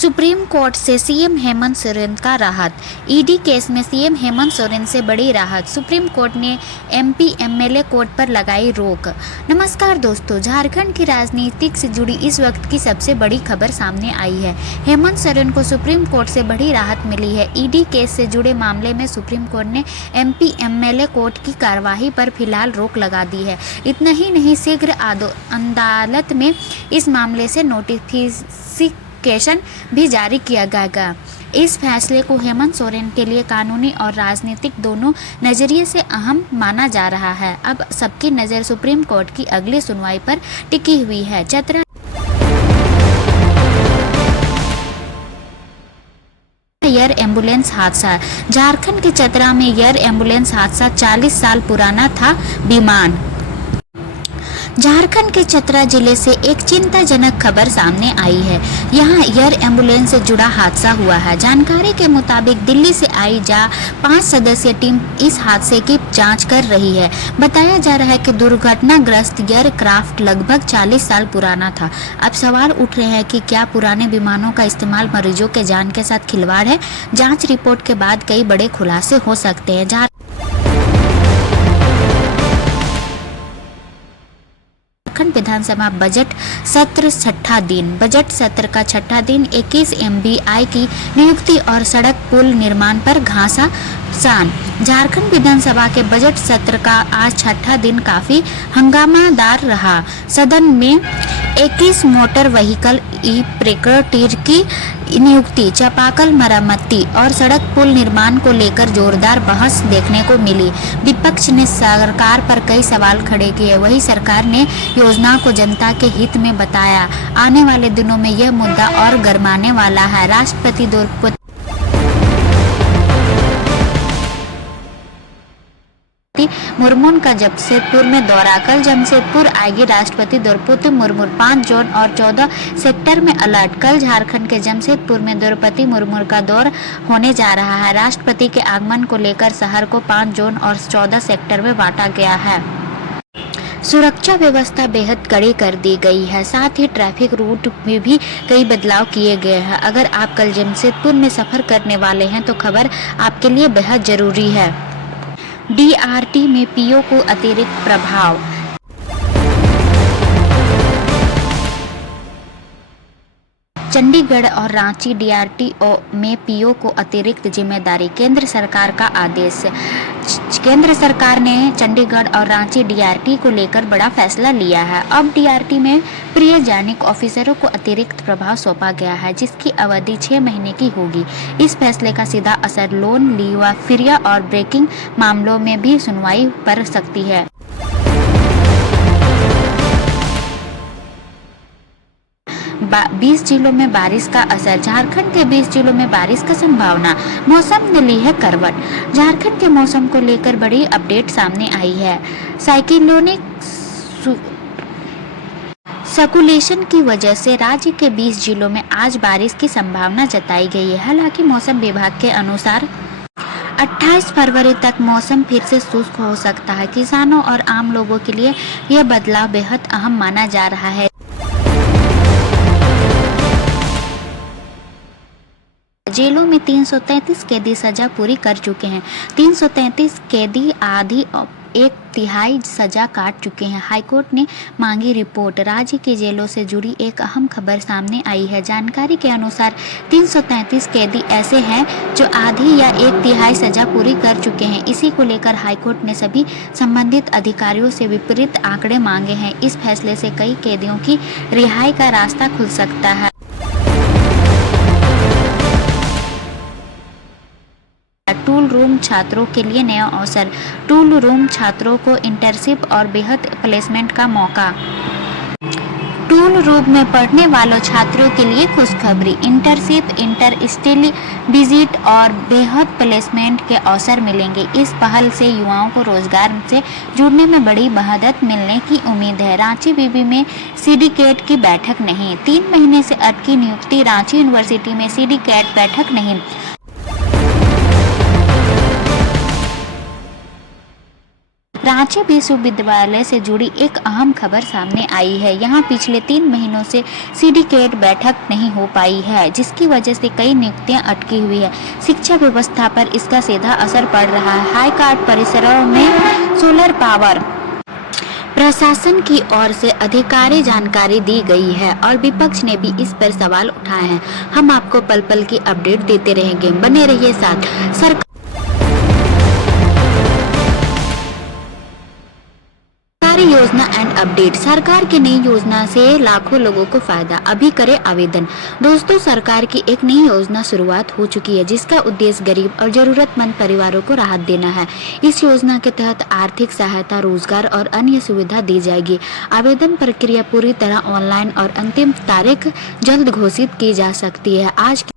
Supreme court से CM Hemant Soren का राहत। ईडी केस में सीएम हेमंत सोरेन से बड़ी राहत। सुप्रीम कोर्ट ने एमपी एमएलए कोर्ट पर लगाई रोक। नमस्कार दोस्तों, झारखंड की राजनीति से जुड़ी इस वक्त की सबसे बड़ी खबर सामने आई है। हेमंत सोरेन को सुप्रीम कोर्ट से बड़ी राहत मिली है। ईडी केस से जुड़े मामले में सुप्रीम कोर्ट ने एमपी एमएलए कोर्ट की कार्यवाही पर फिलहाल रोक लगा दी है। इतना ही नहीं, शीघ्र अदालत में इस मामले से नोटिफिकेशन भी जारी किया जाएगा। इस फैसले को हेमंत सोरेन के लिए कानूनी और राजनीतिक दोनों नजरिए से अहम माना जा रहा है। अब सबकी नज़र सुप्रीम कोर्ट की अगली सुनवाई पर टिकी हुई है। चतरा एयर एम्बुलेंस हादसा। झारखंड के चतरा में एयर एम्बुलेंस हादसा 40 साल पुराना था। विमान। झारखंड के चतरा जिले से एक चिंताजनक खबर सामने आई है। यहां एयर एम्बुलेंस से जुड़ा हादसा हुआ है। जानकारी के मुताबिक दिल्ली से आई 5 सदस्यीय टीम इस हादसे की जांच कर रही है। बताया जा रहा है कि दुर्घटनाग्रस्त एयरक्राफ्ट लगभग 40 साल पुराना था। अब सवाल उठ रहे हैं कि क्या पुराने विमानों का इस्तेमाल मरीजों के जान के साथ खिलवाड़ है। जांच रिपोर्ट के बाद कई बड़े खुलासे हो सकते हैं। विधानसभा बजट सत्र छठा दिन। बजट सत्र का छठा दिन 21 MBI की नियुक्ति और सड़क पुल निर्माण पर घमासान। झारखंड विधानसभा के बजट सत्र का आज छठा दिन काफी हंगामादार रहा। सदन में 21 मोटर व्हीकल ई-प्रेक्टिर की नियुक्ति, चापाकल मरम्मती और सड़क पुल निर्माण को लेकर जोरदार बहस देखने को मिली। विपक्ष ने सरकार पर कई सवाल खड़े किए। वहीं सरकार ने योजना को जनता के हित में बताया। आने वाले दिनों में यह मुद्दा और गरमाने वाला है। राष्ट्रपति द्रौपदी मुर्मू का जमशेदपुर में दौरा। कल जमशेदपुर आएगी राष्ट्रपति द्रौपदी मुर्मू। 5 जोन और 14 सेक्टर में अलर्ट। कल झारखंड के जमशेदपुर में द्रौपदी मुर्मू का दौरा होने जा रहा है। राष्ट्रपति के आगमन को लेकर शहर को 5 जोन और 14 सेक्टर में बांटा गया है। सुरक्षा व्यवस्था बेहद कड़ी कर दी गई है। साथ ही ट्रैफिक रूट में भी कई बदलाव किए गए हैं। अगर आप कल जमशेदपुर में सफर करने वाले हैं तो खबर आपके लिए बेहद जरूरी है। डीआरटी में पीओ को अतिरिक्त प्रभाव। चंडीगढ़ और रांची डीआरटीओ में पीओ को अतिरिक्त जिम्मेदारी। केंद्र सरकार का आदेश। केंद्र सरकार ने चंडीगढ़ और रांची डीआरटी को लेकर बड़ा फैसला लिया है। अब डीआरटी में प्रियजैनिक ऑफिसरों को अतिरिक्त प्रभाव सौंपा गया है, जिसकी अवधि 6 महीने की होगी। इस फैसले का सीधा असर लोन, लीवा, फिरिया और ब्रेकिंग मामलों में भी सुनवाई पड़ सकती है। बीस जिलों में बारिश का असर। झारखंड के 20 जिलों में बारिश का संभावना। मौसम ने ली है करवट। झारखंड के मौसम को लेकर बड़ी अपडेट सामने आई है। साइक्लोनिक सर्कुलेशन की वजह से राज्य के 20 जिलों में आज बारिश की संभावना जताई गई है। हालांकि मौसम विभाग के अनुसार 28 फरवरी तक मौसम फिर से शुष्क हो सकता है। किसानों और आम लोगों के लिए यह बदलाव बेहद अहम माना जा रहा है। जेलों में 333 कैदी सजा पूरी कर चुके हैं। 333 कैदी आधी 1/3 सजा काट चुके हैं। हाईकोर्ट ने मांगी रिपोर्ट। राज्य की जेलों से जुड़ी एक अहम खबर सामने आई है। जानकारी के अनुसार 333 कैदी ऐसे हैं जो आधी या 1/3 सजा पूरी कर चुके हैं। इसी को लेकर हाईकोर्ट ने सभी संबंधित अधिकारियों से विपरीत आंकड़े मांगे हैं। इस फैसले से कई कैदियों की रिहाई का रास्ता खुल सकता है। टूल रूम छात्रों के लिए नया अवसर। टूल रूम छात्रों को इंटर्नशिप और बेहद प्लेसमेंट का मौका। टूल रूम में पढ़ने वालों छात्रों के लिए खुशखबरी। इंटर्नशिप, इंटर-स्किल विजिट और बेहद प्लेसमेंट के अवसर मिलेंगे। इस पहल से युवाओं को रोजगार से जुड़ने में बड़ी मदद मिलने की उम्मीद है। रांची विवि में सिंडिकेट की बैठक नहीं। 3 महीने से अटकी नियुक्ति। रांची यूनिवर्सिटी में सिंडिकेट बैठक नहीं। रांची विश्वविद्यालय से जुड़ी एक अहम खबर सामने आई है। यहाँ पिछले 3 महीनों से सिंडिकेट बैठक नहीं हो पाई है, जिसकी वजह से कई नियुक्तियां अटकी हुई है। शिक्षा व्यवस्था पर इसका सीधा असर पड़ रहा है। हाई कोर्ट परिसरों में सोलर पावर प्रशासन की ओर से अधिकारी जानकारी दी गई है और विपक्ष ने भी इस पर सवाल उठाए हैं। हम आपको पल पल की अपडेट देते रहेंगे, बने रहिए साथ। सरकारी योजना एंड अपडेट। सरकार की नई योजना से लाखों लोगों को फायदा, अभी करें आवेदन। दोस्तों, सरकार की एक नई योजना शुरुआत हो चुकी है, जिसका उद्देश्य गरीब और जरूरतमंद परिवारों को राहत देना है। इस योजना के तहत आर्थिक सहायता, रोजगार और अन्य सुविधा दी जाएगी। आवेदन प्रक्रिया पूरी तरह ऑनलाइन और अंतिम तारीख जल्द घोषित की जा सकती है। आज की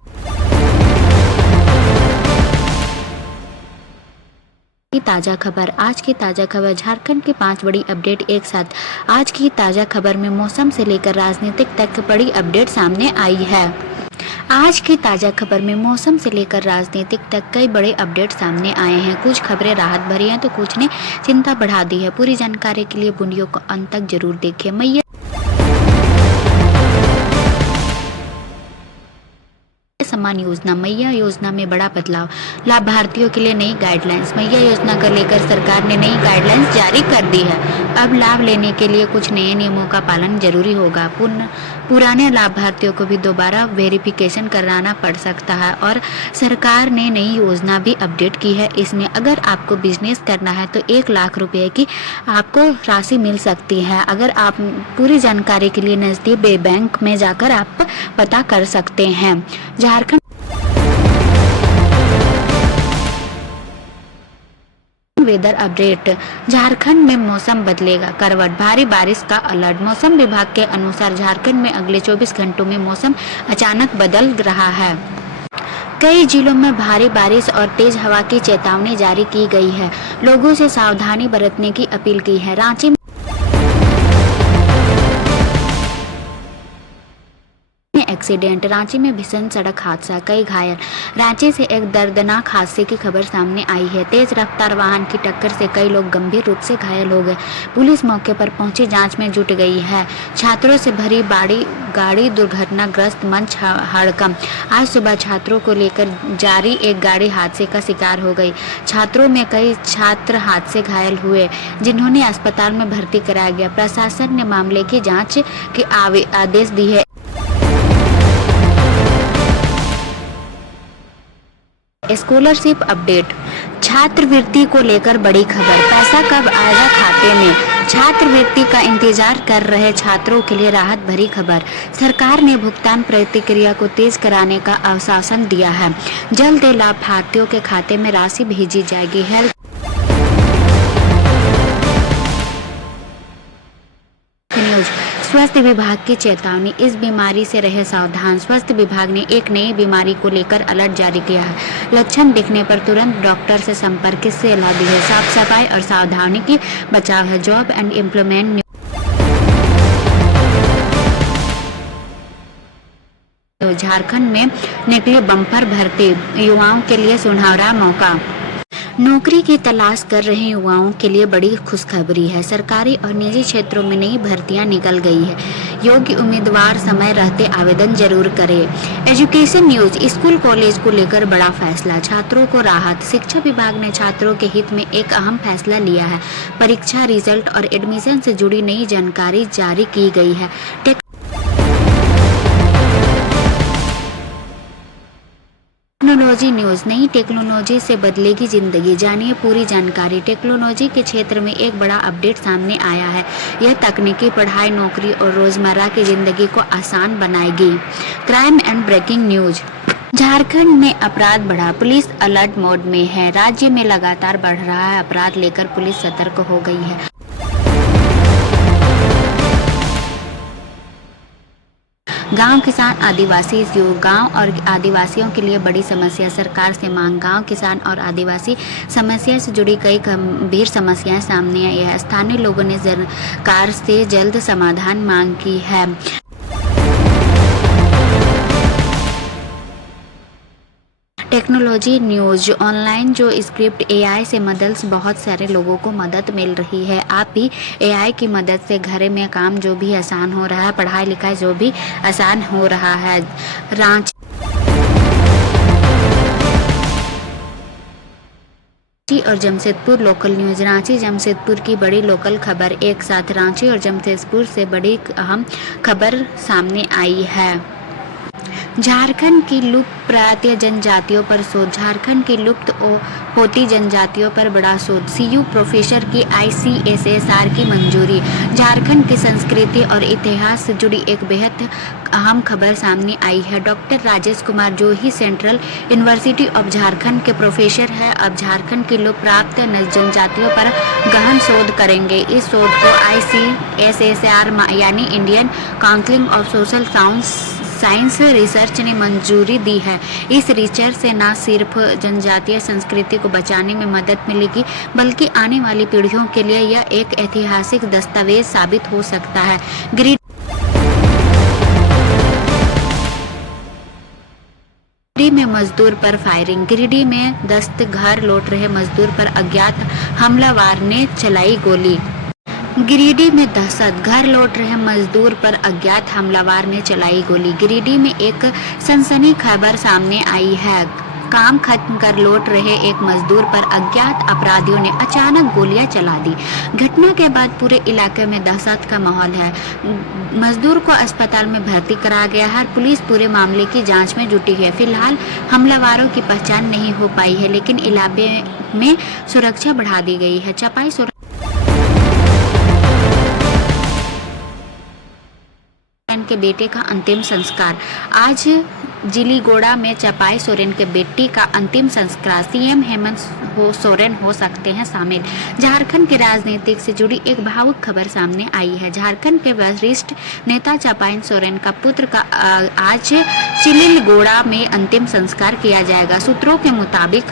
ताजा खबर झारखंड की 5 बड़ी अपडेट एक साथ। आज की ताजा खबर में मौसम से लेकर राजनीतिक तक बड़ी अपडेट सामने आई है। आज की ताजा खबर में मौसम से लेकर राजनीतिक तक कई बड़े अपडेट सामने आए हैं। कुछ खबरें राहत भरी हैं तो कुछ ने चिंता बढ़ा दी है। पूरी जानकारी के लिए वीडियो को अंत तक जरूर देखिए। मैया सम्मान योजना, मैया योजना में बड़ा बदलाव, लाभार्थियों के लिए नई गाइडलाइंस। मैया योजना को लेकर सरकार ने नई गाइडलाइंस जारी कर दी है। अब लाभ लेने के लिए कुछ नए नियमों का पालन जरूरी होगा। पुराने लाभार्थियों को भी दोबारा वेरिफिकेशन कराना पड़ सकता है और सरकार ने नई योजना भी अपडेट की है। इसमें अगर आपको बिजनेस करना है तो 1 लाख रुपए की आपको राशि मिल सकती है। अगर आप पूरी जानकारी के लिए नजदीक बैंक में जाकर आप पता कर सकते हैं। Jharkhand weather update. झारखंड में मौसम बदलेगा करवट, भारी बारिश का अलर्ट। मौसम विभाग के अनुसार झारखंड में अगले 24 घंटों में मौसम अचानक बदल रहा है। कई जिलों में भारी बारिश और तेज हवा की चेतावनी जारी की गई है। लोगों से सावधानी बरतने की अपील की है। रांची में एक्सीडेंट, रांची में भीषण सड़क हादसा, कई घायल। रांची से एक दर्दनाक हादसे की खबर सामने आई है। तेज रफ्तार वाहन की टक्कर से कई लोग गंभीर रूप से घायल हो गए। पुलिस मौके पर पहुंची जांच में जुट गई है। छात्रों से भरी गाड़ी दुर्घटनाग्रस्त मंच हड़कंप। आज सुबह छात्रों को लेकर जारी एक गाड़ी हादसे का शिकार हो गई। छात्रों में कई छात्र हादसे घायल हुए, जिन्होंने अस्पताल में भर्ती कराया गया। प्रशासन ने मामले की जाँच के आदेश दिए। Scholarship update. छात्रवृत्ति को लेकर बड़ी खबर, पैसा कब आएगा खाते में। छात्रवृत्ति का इंतजार कर रहे छात्रों के लिए राहत भरी खबर। सरकार ने भुगतान प्रक्रिया को तेज कराने का आश्वासन दिया है। जल्द लाभार्थियों के खाते में राशि भेजी जाएगी। Health news. स्वास्थ्य विभाग की चेतावनी, इस बीमारी से रहे सावधान। स्वास्थ्य विभाग ने एक नई बीमारी को लेकर अलर्ट जारी किया है। लक्षण दिखने पर तुरंत डॉक्टर से संपर्क की सलाह दी है। साफ सफाई और सावधानी की बचाव है। जॉब एंड एम्प्लॉयमेंट झारखंड में निकली बम्पर भर्ती, युवाओं के लिए सुनहरा मौका। नौकरी की तलाश कर रहे युवाओं के लिए बड़ी खुशखबरी है। सरकारी और निजी क्षेत्रों में नई भर्तियां निकल गई है। योग्य उम्मीदवार समय रहते आवेदन जरूर करें। Education news. स्कूल कॉलेज को लेकर बड़ा फैसला, छात्रों को राहत। शिक्षा विभाग ने छात्रों के हित में एक अहम फैसला लिया है। परीक्षा रिजल्ट और एडमिशन से जुड़ी नई जानकारी जारी की गई है। Technology news. नई टेक्नोलॉजी से बदलेगी जिंदगी, जानिए पूरी जानकारी। टेक्नोलॉजी के क्षेत्र में एक बड़ा अपडेट सामने आया है। यह तकनीकी पढ़ाई, नौकरी और रोजमर्रा की जिंदगी को आसान बनाएगी। Crime and breaking news. Jharkhand में अपराध बढ़ा, पुलिस अलर्ट मोड में है। राज्य में लगातार बढ़ रहा है अपराध, लेकर पुलिस सतर्क हो गई है। गांव किसान आदिवासी योग। गांव और आदिवासियों के लिए बड़ी समस्या, सरकार से मांग। गांव किसान और आदिवासी समस्या से जुड़ी कई गंभीर समस्याएं सामने आई है। स्थानीय लोगों ने सरकार से जल्द समाधान मांग की है। टेक्नोलॉजी न्यूज़ ऑनलाइन जो स्क्रिप्ट एआई से मदद से बहुत सारे लोगों को मदद मिल रही है। आप भी एआई की मदद से घर में काम जो भी आसान हो रहा है, पढ़ाई लिखाई जो भी आसान हो रहा है। रांची और जमशेदपुर लोकल न्यूज़। रांची जमशेदपुर की बड़ी लोकल खबर एक साथ। रांची और जमशेदपुर से बड़ी अहम खबर सामने आई है। झारखंड की लुप्तप्राय जनजातियों पर शोध। झारखंड की लुप्त होती जनजातियों पर बड़ा शोध। सीयू प्रोफेसर की ICSSR की मंजूरी। झारखंड की संस्कृति और इतिहास से जुड़ी एक बेहद अहम खबर सामने आई है। डॉक्टर राजेश कुमार जो ही सेंट्रल यूनिवर्सिटी ऑफ झारखंड के प्रोफेसर है, अब झारखंड की लुप्तप्राप्त जनजातियों पर गहन शोध करेंगे। इस शोध को ICSSR यानी Indian council of social science research ने मंजूरी दी है। इस रिसर्च से न सिर्फ जनजातीय संस्कृति को बचाने में मदद मिलेगी, बल्कि आने वाली पीढ़ियों के लिए यह एक ऐतिहासिक दस्तावेज साबित हो सकता है। गिरिडीह में मजदूर पर फायरिंग। गिरिडीह में दस्त घर लौट रहे मजदूर पर अज्ञात हमलावर ने चलाई गोली। गिरिडीह में दहशत, घर लौट रहे मजदूर पर अज्ञात हमलावर ने चलाई गोली। गिरिडीह में एक सनसनी खबर सामने आई है। काम खत्म कर लौट रहे एक मजदूर पर अज्ञात अपराधियों ने अचानक गोलियां चला दी। घटना के बाद पूरे इलाके में दहशत का माहौल है। मजदूर को अस्पताल में भर्ती कराया गया है। पुलिस पूरे मामले की जांच में जुटी है। फिलहाल हमलावरों की पहचान नहीं हो पाई है, लेकिन इलाके में सुरक्षा बढ़ा दी गई है। चपाई के बेटे का अंतिम संस्कार। आज जिलीगोड़ा में चपाई सोरेन के बेटी का अंतिम संस्कार। CM हेमंत सोरेन हो सकते हैं शामिल। झारखंड के राजनीतिक से जुड़ी एक भावुक खबर सामने आई है। झारखंड के वरिष्ठ नेता चपाई सोरेन का पुत्र का आज चिलीगोड़ा में अंतिम संस्कार किया जाएगा। सूत्रों के मुताबिक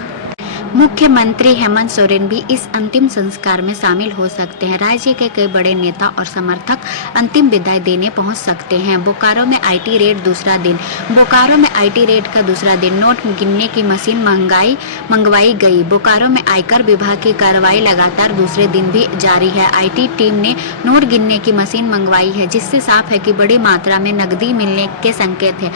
मुख्यमंत्री हेमंत सोरेन भी इस अंतिम संस्कार में शामिल हो सकते हैं। राज्य के कई बड़े नेता और समर्थक अंतिम विदाई देने पहुंच सकते हैं। बोकारो में IT रेड दूसरा दिन। बोकारो में IT रेड का दूसरा दिन। नोट गिनने की मशीन मंगवाई गई। बोकारो में आयकर विभाग की कार्रवाई लगातार दूसरे दिन भी जारी है। IT टीम ने नोट गिनने की मशीन मंगवाई है, जिससे साफ है कि बड़ी मात्रा में नकदी मिलने के संकेत है।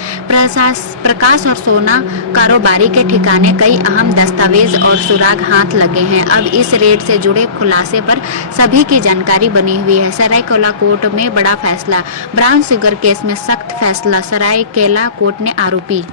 प्रकाश और सोना कारोबारी के ठिकाने कई अहम दस्तावेज और सुराग हाथ लगे हैं। अब इस रेड से जुड़े खुलासे पर सभी की जानकारी बनी हुई है। सरायकेला कोर्ट में बड़ा फैसला। ब्राउन शुगर केस में सख्त फैसला। सरायकेला कोर्ट ने आरोपी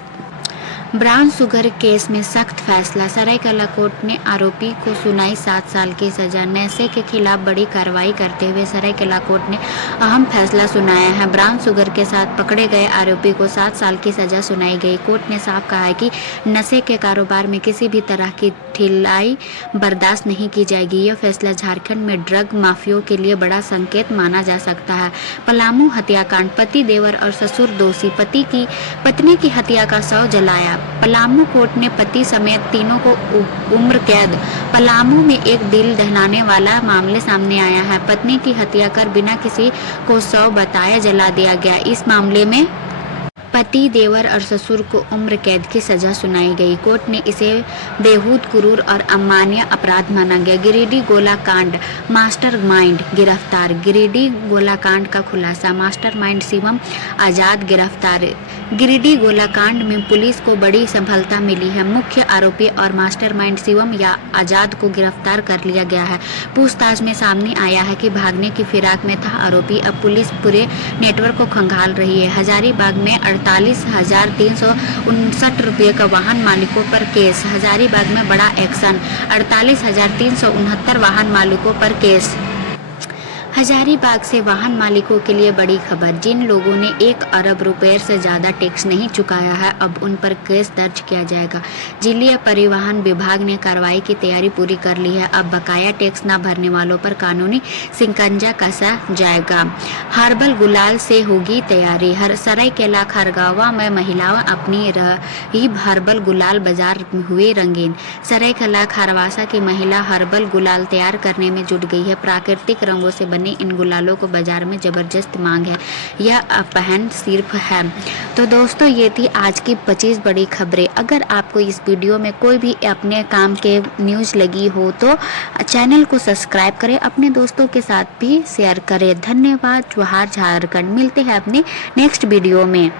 ब्राउन शुगर केस में सख्त फैसला। सरायकेला कोर्ट ने आरोपी को सुनाई 7 साल की सजा। नशे के खिलाफ बड़ी कार्रवाई करते हुए सरायकेला कोर्ट ने अहम फैसला सुनाया है। ब्राउन शुगर के साथ पकड़े गए आरोपी को 7 साल की सजा सुनाई गई। कोर्ट ने साफ कहा है कि नशे के कारोबार में किसी भी तरह की ढिलाई बर्दाश्त नहीं की जाएगी। यह फैसला झारखंड में ड्रग माफियों के लिए बड़ा संकेत माना जा सकता है। पलामू हत्याकांड। पति, देवर और ससुर दोषी। पत्नी की हत्या का शव जलाया। पलामू कोर्ट ने पति समेत तीनों को उम्र कैद। पलामू में एक दिल दहलाने वाला मामले सामने आया है। पत्नी की हत्या कर बिना किसी को शव बताया जला दिया गया। इस मामले में पति, देवर और ससुर को उम्र कैद की सजा सुनाई गई। कोर्ट ने इसे बेहूद क्रूर और अमानवीय अपराध माना गया। गिरिडीह गोलाकांड। मास्टरमाइंड गिरफ्तार। गिरिडीह गोलाकांड का खुलासा। मास्टरमाइंड शिवम आजाद गिरफ्तार। गिरिडीह गोलाकांड में पुलिस को बड़ी सफलता मिली है। मुख्य आरोपी और मास्टरमाइंड शिवम आजाद को गिरफ्तार कर लिया गया है। पूछताछ में सामने आया है कि भागने की फिराक में था आरोपी। अब पुलिस पूरे नेटवर्क को खंगाल रही है। हजारीबाग में 48,359 रुपये का वाहन मालिकों पर केस। हजारीबाग में बड़ा एक्शन। 48,369 वाहन मालिकों पर केस। हजारीबाग से वाहन मालिकों के लिए बड़ी खबर। जिन लोगों ने 1 अरब रुपए से ज़्यादा टैक्स नहीं चुकाया है, अब उन पर केस दर्ज किया जाएगा। जिला परिवहन विभाग ने कार्रवाई की तैयारी पूरी कर ली है। अब बकाया टैक्स न भरने वालों पर कानूनी शिकंजा कसा जाएगा। हर्बल गुलाल से होगी तैयारी। सरायकेला खरगावा में महिलाएं अपनी रही हर्बल गुलाल बाजार हुए रंगीन। सरायकेला खरवासा की महिला हर्बल गुलाल तैयार करने में जुट गई है। प्राकृतिक रंगों से बने लिए इन गुलालों को बाजार में ज़बरदस्त मांग है। यह अपहरण सिर्फ है। तो दोस्तों ये थी आज की 25 बड़ी खबरें। अगर आपको इस वीडियो में कोई भी अपने काम के न्यूज़ लगी हो तो चैनल को सब्सक्राइब करें, अपने दोस्तों के साथ भी शेयर करें। धन्यवाद। जोहार झारखंड। मिलते हैं अपने नेक्स्ट वीडियो में।